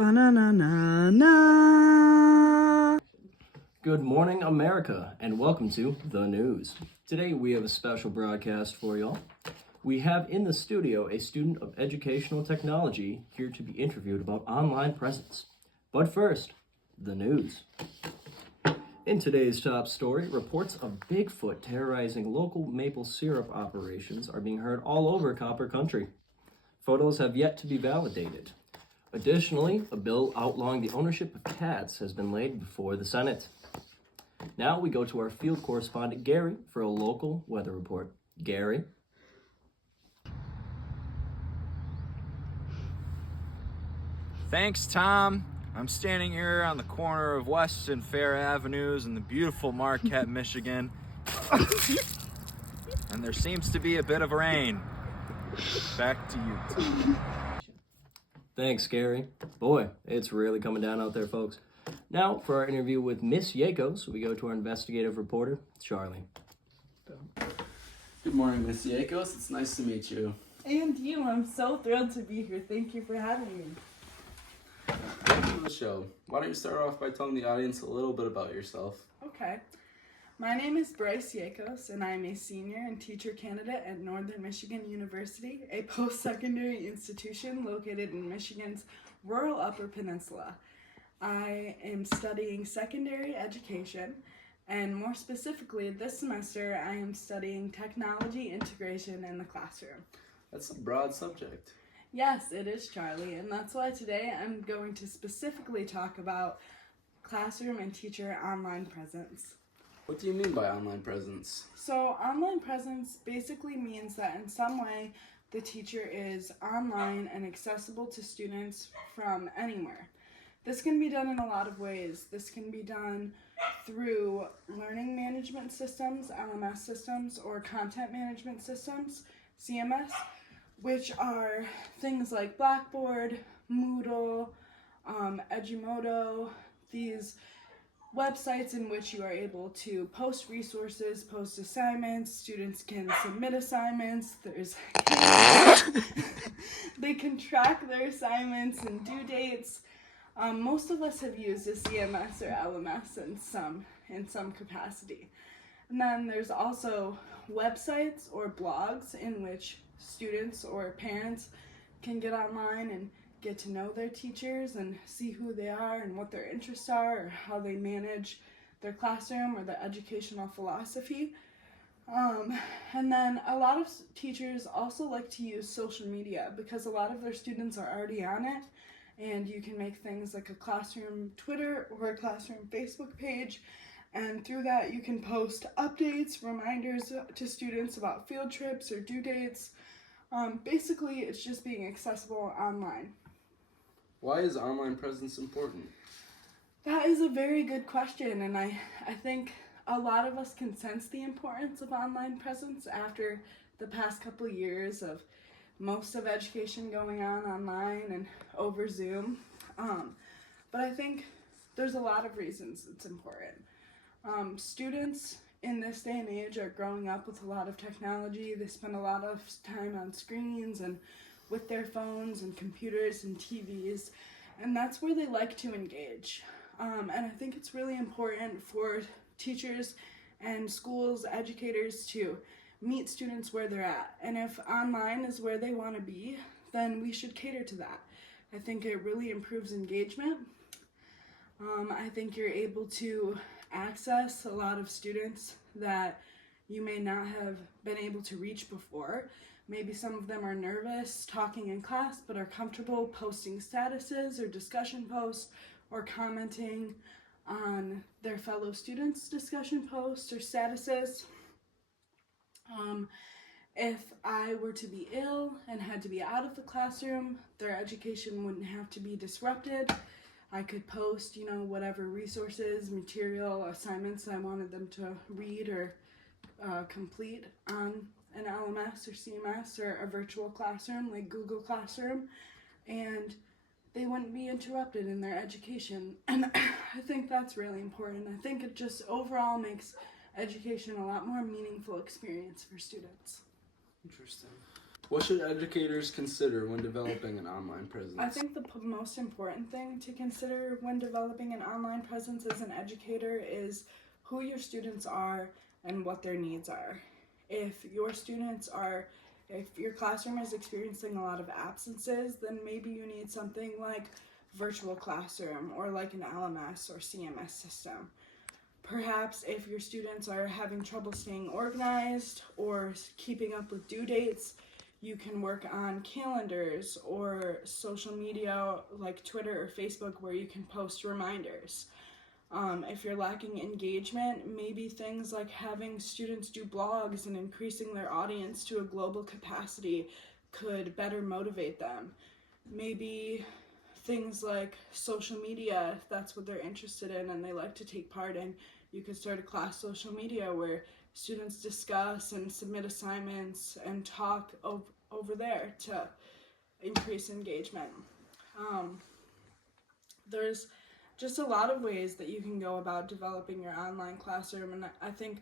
Ba-na-na-na-na. Good morning, America, and welcome to The News. Today we have a special broadcast for y'all. We have in the studio a student of educational technology here to be interviewed about online presence. But first, the news. In today's top story, reports of Bigfoot terrorizing local maple syrup operations are being heard all over Copper Country. Photos have yet to be validated. Additionally, a bill outlawing the ownership of cats has been laid before the Senate. Now we go to our field correspondent Gary for a local weather report. Gary? Thanks, Tom. I'm standing here on the corner of West and Fair Avenues in the beautiful Marquette, Michigan. And there seems to be a bit of rain. Back to you, Tom. Thanks, Gary. Boy, it's really coming down out there, folks. Now, for our interview with Miss Yakos, we go to our investigative reporter, Charlie. Good morning, Miss Yakos. It's nice to meet you. And you. I'm so thrilled to be here. Thank you for having me. Welcome to the show. Why don't you start off by telling the audience a little bit about yourself? Okay. My name is Bryce Yakos, and I am a senior and teacher candidate at Northern Michigan University, a post-secondary institution located in Michigan's rural Upper Peninsula. I am studying secondary education, and more specifically, this semester, I am studying technology integration in the classroom. That's a broad subject. Yes, it is, Charlie, and that's why today I'm going to specifically talk about classroom and teacher online presence. What do you mean by online presence? So, online presence basically means that in some way the teacher is online and accessible to students from anywhere. This can be done in a lot of ways. This can be done through learning management systems, LMS systems, or content management systems, CMS, which are things like Blackboard, Moodle, Edumundo, these websites in which you are able to post resources, post assignments, students can submit assignments, they can track their assignments and due dates. Most of us have used a CMS or LMS in some capacity. And then there's also websites or blogs in which students or parents can get online and get to know their teachers and see who they are and what their interests are or how they manage their classroom or their educational philosophy. And then a lot of teachers also like to use social media because a lot of their students are already on it, and you can make things like a classroom Twitter or a classroom Facebook page, and through that you can post updates, reminders to students about field trips or due dates. Basically, it's just being accessible online. Why is online presence important? That is a very good question, and I think a lot of us can sense the importance of online presence after the past couple of years of most of education going on online and over Zoom. But I think there's a lot of reasons it's important. Students in this day and age are growing up with a lot of technology. They spend a lot of time on screens and with their phones and computers and TVs, and that's where they like to engage. And I think it's really important for teachers and schools, educators to meet students where they're at. And if online is where they want to be, then we should cater to that. I think it really improves engagement. I think you're able to access a lot of students that you may not have been able to reach before. Maybe some of them are nervous talking in class but are comfortable posting statuses or discussion posts or commenting on their fellow students' discussion posts or statuses. If I were to be ill and had to be out of the classroom, their education wouldn't have to be disrupted. I could post, whatever resources, material, assignments I wanted them to read or complete on an LMS or CMS or a virtual classroom like Google Classroom, and they wouldn't be interrupted in their education. And I think that's really important. I think it just overall makes education a lot more meaningful experience for students. Interesting. What should educators consider when developing an online presence? I think the most important thing to consider when developing an online presence as an educator is who your students are and what their needs are. If your classroom is experiencing a lot of absences, then maybe you need something like virtual classroom or like an LMS or CMS system. Perhaps if your students are having trouble staying organized or keeping up with due dates, you can work on calendars or social media like Twitter or Facebook where you can post reminders. If you're lacking engagement, maybe things like having students do blogs and increasing their audience to a global capacity could better motivate them. Maybe things like social media, if that's what they're interested in and they like to take part in, you could start a class social media where students discuss and submit assignments and talk over there to increase engagement. There's just a lot of ways that you can go about developing your online classroom, and I think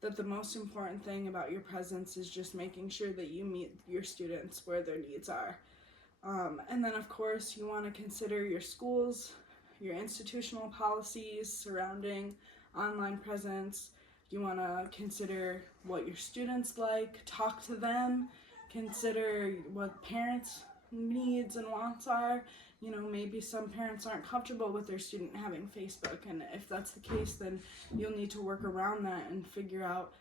that the most important thing about your presence is just making sure that you meet your students where their needs are. And then of course you want to consider your schools, your institutional policies surrounding online presence. You want to consider what your students like, talk to them, consider what parents' needs and wants are. You know, maybe some parents aren't comfortable with their student having Facebook, and if that's the case, then you'll need to work around that and figure out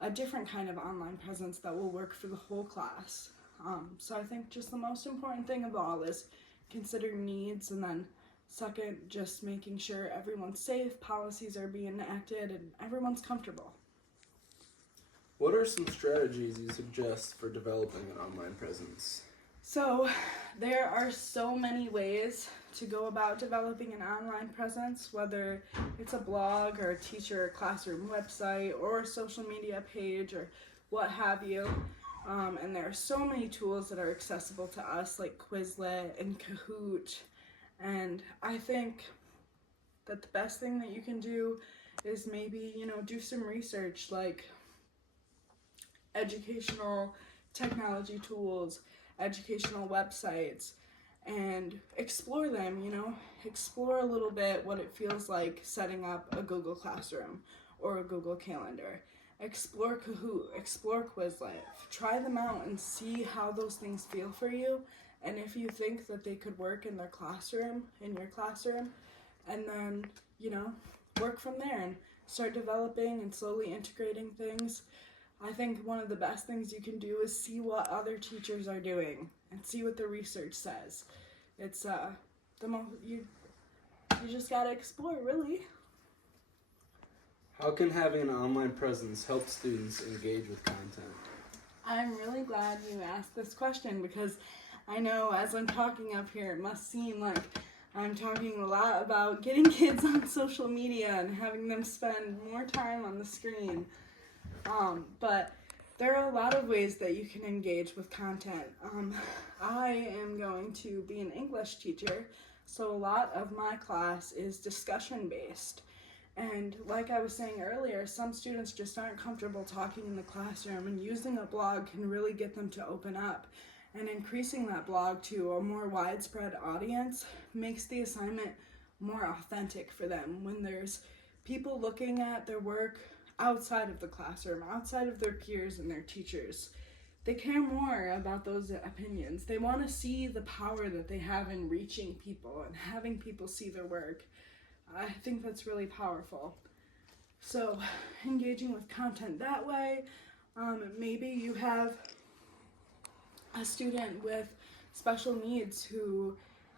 a different kind of online presence that will work for the whole class. So I think just the most important thing of all is consider needs, and then second, just making sure everyone's safe, policies are being enacted, and everyone's comfortable. What are some strategies you suggest for developing an online presence? So there are so many ways to go about developing an online presence, whether it's a blog or a teacher or classroom website or a social media page or what have you. And there are so many tools that are accessible to us like Quizlet and Kahoot. And I think that the best thing that you can do is maybe, do some research like educational technology tools, educational websites, and explore them, explore a little bit what it feels like setting up a Google Classroom or a Google Calendar. Explore Kahoot, explore Quizlet, try them out and see how those things feel for you, and if you think that they could work in your classroom, and then, work from there and start developing and slowly integrating things. I think one of the best things you can do is see what other teachers are doing and see what the research says. It's you just gotta explore, really. How can having an online presence help students engage with content? I'm really glad you asked this question because I know as I'm talking up here, it must seem like I'm talking a lot about getting kids on social media and having them spend more time on the screen. But there are a lot of ways that you can engage with content. I am going to be an English teacher, so a lot of my class is discussion based. And like I was saying earlier, some students just aren't comfortable talking in the classroom, and using a blog can really get them to open up. And increasing that blog to a more widespread audience makes the assignment more authentic for them when there's people looking at their work outside of the classroom, outside of their peers and their teachers. They care more about those opinions. They want to see the power that they have in reaching people and having people see their work. I think that's really powerful. So engaging with content that way, maybe you have a student with special needs who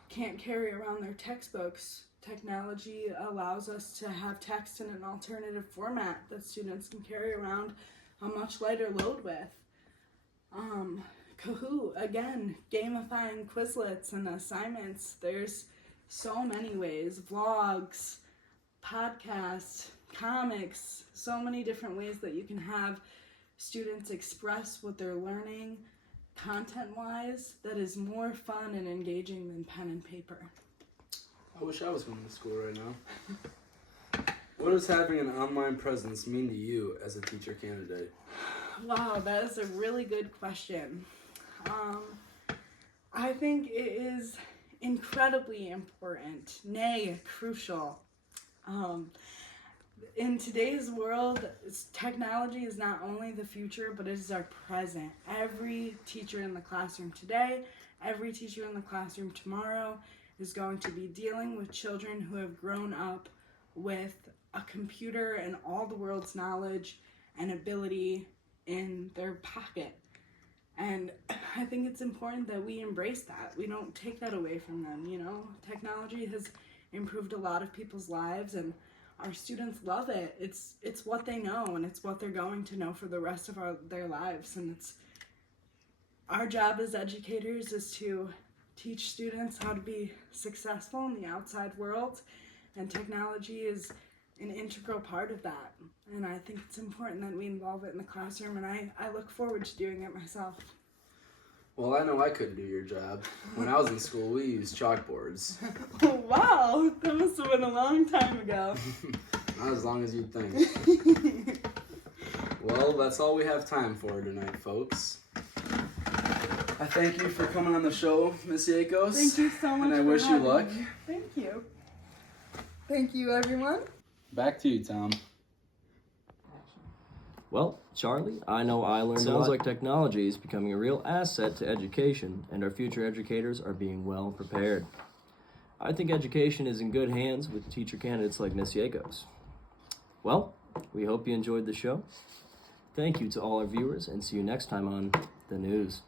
can't carry around their textbooks. Technology allows us to have text in an alternative format that students can carry around a much lighter load with. Kahoot, again, gamifying Quizlets and assignments. There's so many ways. Vlogs, podcasts, comics, so many different ways that you can have students express what they're learning content-wise that is more fun and engaging than pen and paper. I wish I was going to school right now. What does having an online presence mean to you as a teacher candidate? Wow, that is a really good question. I think it is incredibly important, nay, crucial. In today's world, technology is not only the future, but it is our present. Every teacher in the classroom today, every teacher in the classroom tomorrow is going to be dealing with children who have grown up with a computer and all the world's knowledge and ability in their pocket. And I think it's important that we embrace that. We don't take that away from them, you know? Technology has improved a lot of people's lives, and our students love it. It's what they know, and it's what they're going to know for the rest of their lives. And it's our job as educators is to teach students how to be successful in the outside world, and technology is an integral part of that. And I think it's important that we involve it in the classroom, and I look forward to doing it myself. Well, I know I couldn't do your job. When I was in school, we used chalkboards. Wow, that must have been a long time ago. Not as long as you'd think. Well, that's all we have time for tonight, folks. I thank you for coming on the show, Miss Yakos. Thank you so much. And I for wish you having luck. me. Thank you. Thank you, everyone. Back to you, Tom. Well, Charlie, I know I learned a lot. Sounds like technology is becoming a real asset to education, and our future educators are being well prepared. I think education is in good hands with teacher candidates like Miss Yakos. Well, we hope you enjoyed the show. Thank you to all our viewers, and see you next time on The News.